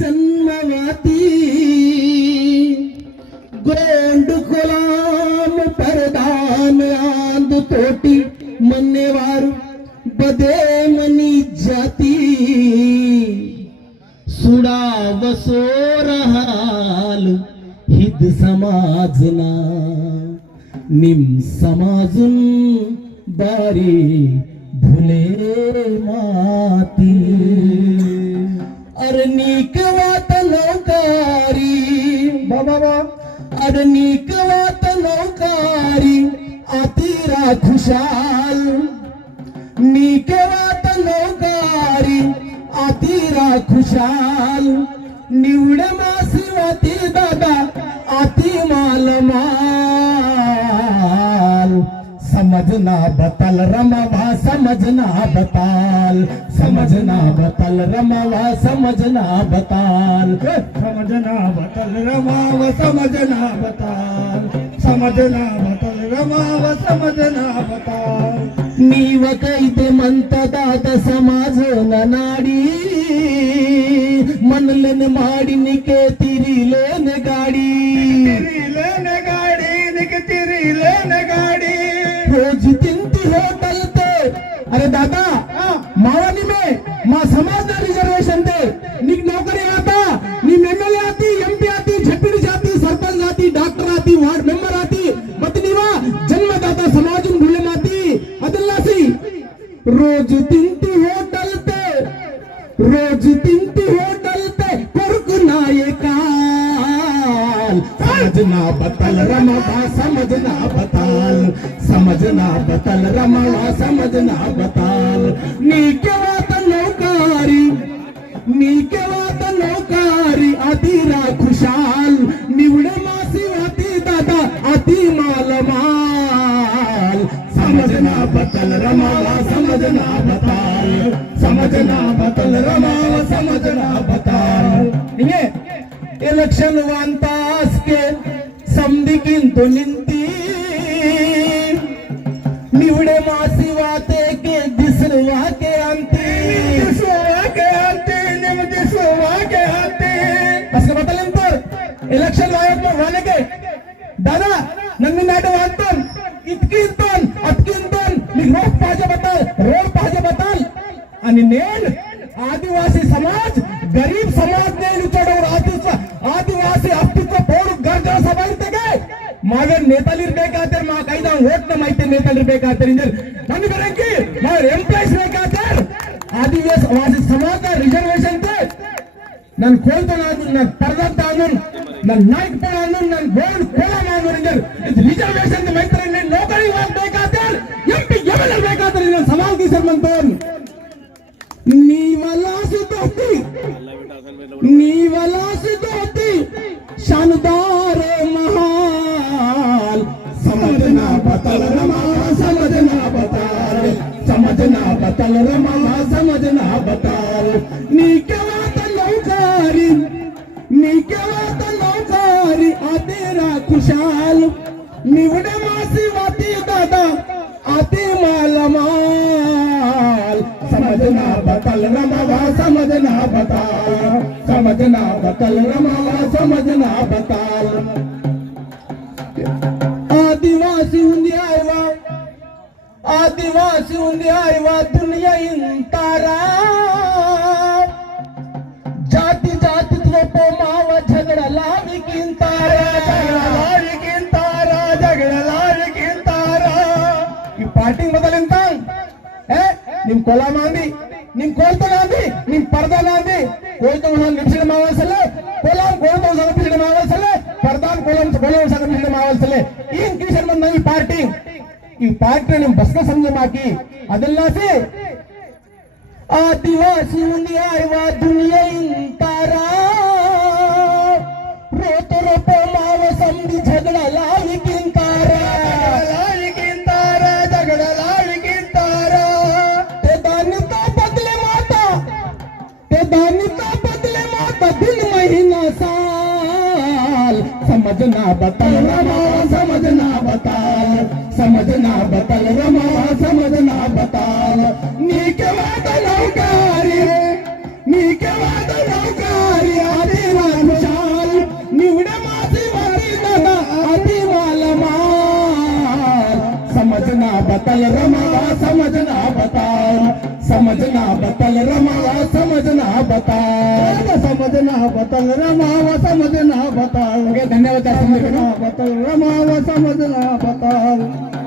जन्मवाती गोंड गुलाम परदान आंद तोटी मन्नेवार बदे मनी जाती सुडा वसो रहाल हिद समाजना निम समाजून बारी भुले माती अरनीक वात नौकारी बाबा अरनीक वात नौकारी आतीरा खुशाल नीक वात नौकारी आतीरा खुशाल निवड मासी वाती दादा आती माल माल समझना बतल रमावा समझना बताल समझना बतल रमावा समझना बताल समझना बतल रमाव समझना बताल समझना बतल रमाव समझना बताल नीव कैते म्हणत दात समाज नाडी मनलन माडिनिके तिरिलेन गाडी तिरिलेन गाडी निक तिरिलेन गाडी रोज तिंती होटल ते अरे दादा मावानी में मा समाज रिजर्वेशन ते निक नौकरी आता नी एमएलए आती एमपी आती छपीड जाती सरपंच आती डॉक्टर आती वार्ड मेंबर आती मतनीवा जन्मदाता समाजून भुले माती अदल्लासी रोज तिंती होटल ते रोज तिंती होटल ते कुर्क नायकाल समझना बतल रमावा समझना बताल समझना बतल रमावा समझना बताल नीके वात नौकारी नीके वात नौकारी आतीरा खुशाल निवडे मासी आती दादा आती माल माल समझना बतल रमावा समझना बताल समझना बतल रमावा समझना बताल ಹಿಂಗೆ इलेक्शन वांतास के समदिकिंतो निंती निवडे मासी वाते के दिसरवा के अंती दिसवा के अंते निम दिसवा के अंते असं बताल्यानंतर इलेक्शन वाने के दादा नंदी नाट वाटतो इतकींतोन अतकींतोन मी रोड पाहिजे बताल आणि नेन आदिवासी समाज गरीब समाज ने चढवून आदिवासी अस्तित्व पोड ಗರ್ಜನ ಸಭೆ ಇರ್ತೆಗೆ ಮಾಗ ನೇತಾಲಿರ್ಬೇಕಾದ್ರೆ ಮಾ ಕೈದ ಓಟ್ನ ಮಾಹಿತಿ ನೇತಾಲಿರ್ಬೇಕಾದ್ರೆ ನನ್ನ ಬರಂಕಿ ಮಾ ಎಂಪ್ಲಾಯ್ಸ್ ಬೇಕಾದ್ರೆ ಆದಿವಾಸಿ ಸಮಾಜ ರಿಸರ್ವೇಶನ್ ತೆ ನಾನು ಕೋಲ್ತನ ನಾನು ಪರದಂತ ಅನ್ನೋನ್ ನಾನು ನಾಯಕ ಪಣ ಅನ್ನೋನ್ ನಾನು ಬೋರ್ಡ್ ಕೋಲ ಅನ್ನೋನ್ ಇದು ರಿಸರ್ವೇಶನ್ ಮೈತ್ರ ನಾನು ನೌಕರಿ ಹೋಗಬೇಕಾದ್ರೆ ಎಂಪಿ ಎಮಎಲ್ಎ ಬೇಕಾದ್ರೆ ನಾನು ಸವಾಲ್ ತೀಸರ್ಮಂತೋನ್ नीवलास दोती शानदार महाल समझना बतल रमा समझना बताल समझना बतल रमा समझना बताल नीके वात नौकारी आतेरा खुशाल निवडे मासी वाती दादा आते माल माल समझना बतल रमावा समझना बताल समझना बतल रमावा समझना बताल आदिवासी हुंदी आयवा दुनिया इंतारा जाती जाती तो माव झगड़ा लावी किंतारा झगड़ा लावी किंतारा ಈ ಪಾರ್ಟಿ ಮೊದಲಿಂತ ನಿಮ್ ಕೊಲ ಮಾಂದಿ ನಿಮ್ ಕೋಲ್ತನಾಂದಿ ನಿಮ್ ಪರ್ದಾನಾಂದಿ ಕೋಲ್ತವನ ನಿಪ್ಸಿಡ ಮಾವಲ್ಸಲೆ ಕೋಲಾಂ ಕೋಲ್ತವ ಸಂಗಪಿಸಿಡ ಮಾವಲ್ಸಲೆ ಪರ್ದಾನ್ ಕೋಲಾಂ ಸಂಗಪಿಸಿಡ ಮಾವಲ್ಸಲೆ ಈ ಕಿಶನ್ ಬಂದ ಈ ಪಾರ್ಟಿ ನಿಮ್ ಬಸ್ನ ಸಂಜೆ ಮಾಕಿ ಅದೆಲ್ಲಾಸಿ ಆದಿವಾಸಿ ಉಂದಿ ಆಯ್ವಾ ದುನಿಯಾ ಇಂತಾರಾ रोतो रोपो माव समधी झगड़ा लावी किंतारा झगड़ा लावी किंतारा ते दानिता बदले माता दिन महीना साल समझना बतल रमा समझना बताल समझना बतल रमा समझना बताल नीके वाद नौकारी बतल रमावा समझना बताल, समझना बतल रमावा समझना बताल, समझना बतल रमावा समझना बताल, ओके धन्यवाद समझना बतल रमावा समझना बताल.